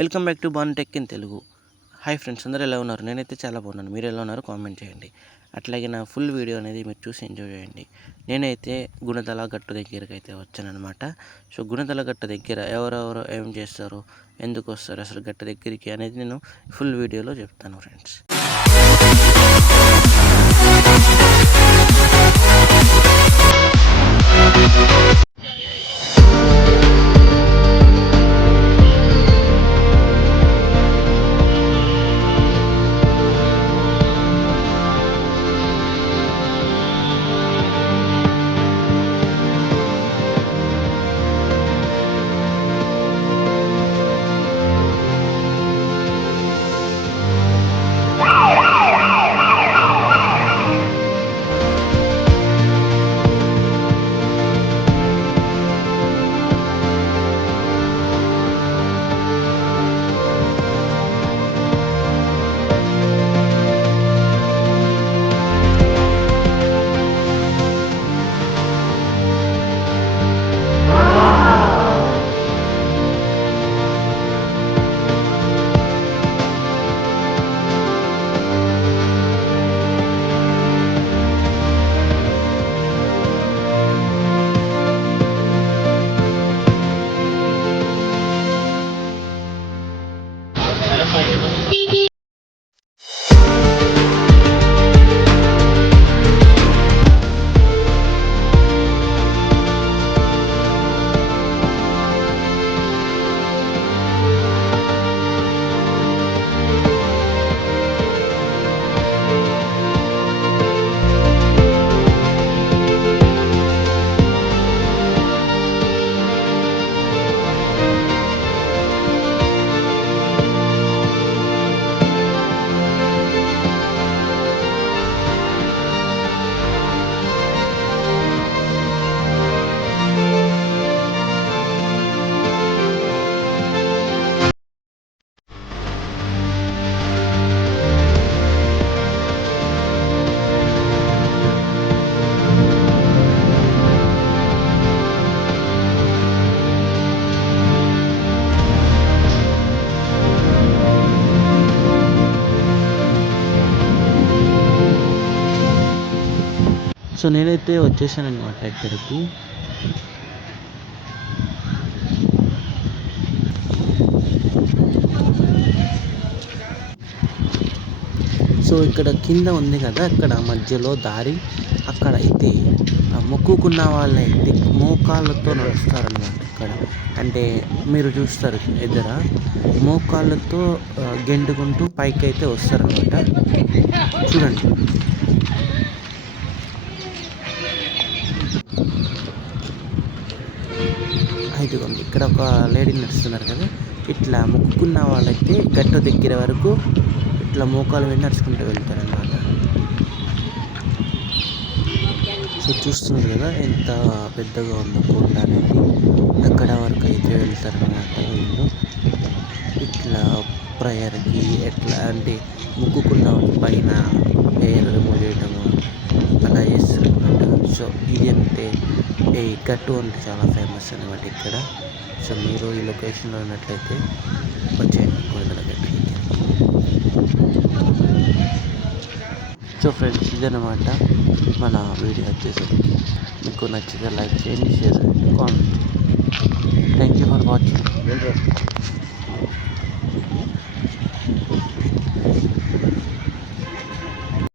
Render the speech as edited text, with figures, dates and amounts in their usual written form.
Welcome back to Bon Tech in Telugu. Hi friends, అందరూ ఎలా ఉన్నారు? నేనైతే చాలా బాగున్నాను. మీరు ఎలా ఉన్నారు కామెంట్ చేయండి. అట్లాగే నా ఫుల్ వీడియో అనేది మీరు చూసి ఎంజాయ్ చేయండి. నేనైతే గుణదల గట్టు దగ్గరికి అయితే వచ్చానమాట. సో గుణదల గట్టు దగ్గర ఎవరెవరు ఏం చేస్తారు, ఎందుకు వస్తారు అసలు గట్టు దగ్గరికి అనేది నేను ఫుల్ వీడియోలో చెప్తాను ఫ్రెండ్స్. సో నేనైతే వచ్చేసాను అనమాట ఇక్కడికి. సో ఇక్కడ కింద ఉంది కదా, అక్కడ మధ్యలో దారి, అక్కడ అయితే మొక్కుకున్న వాళ్ళైతే మోకాళ్ళతో నడుస్తారనమాట. ఇక్కడ అంటే మీరు చూస్తారు ఎదుర మోకాళ్ళతో గెంటుకుంటూ పైకి అయితే వస్తారనమాట. చూడండి, ఇదిగోండి ఇక్కడ ఒక లేడీ నడుస్తున్నారు కదా. ఇట్లా మొక్కుకున్న వాళ్ళైతే గట్టు దగ్గర వరకు ఇట్లా మోకాలు మీద నడుచుకుంటూ వెళ్తారనమాట. సో చూస్తున్నారు కదా ఎంత పెద్దగా ఉందో కొండ అనేది. అక్కడ వరకు అయితే వెళ్తారనమాట వీళ్ళు. ఇట్లా ప్రేయర్కి ఎట్లా అంటే మొక్కుకున్న పైన హెయిర్ రిమూవ్ చేయటము అలా చేస్తారు అనమాట. సో ఇది అంటే ఈ గట్టు అంటే చాలా ఫేమస్ అనమాట ఇక్కడ. సో మీరు ఈ లొకేషన్లో ఉన్నట్లయితే వచ్చేయండి గుణదల గట్టుకి. సో ఫ్రెండ్స్, ఇదనమాట మన వీడియో వచ్చేసరికి. మీకు నచ్చితే లైక్ చేయండి, షేర్ చేయండి, కామెంట్ చేయండి. Thank you for watching.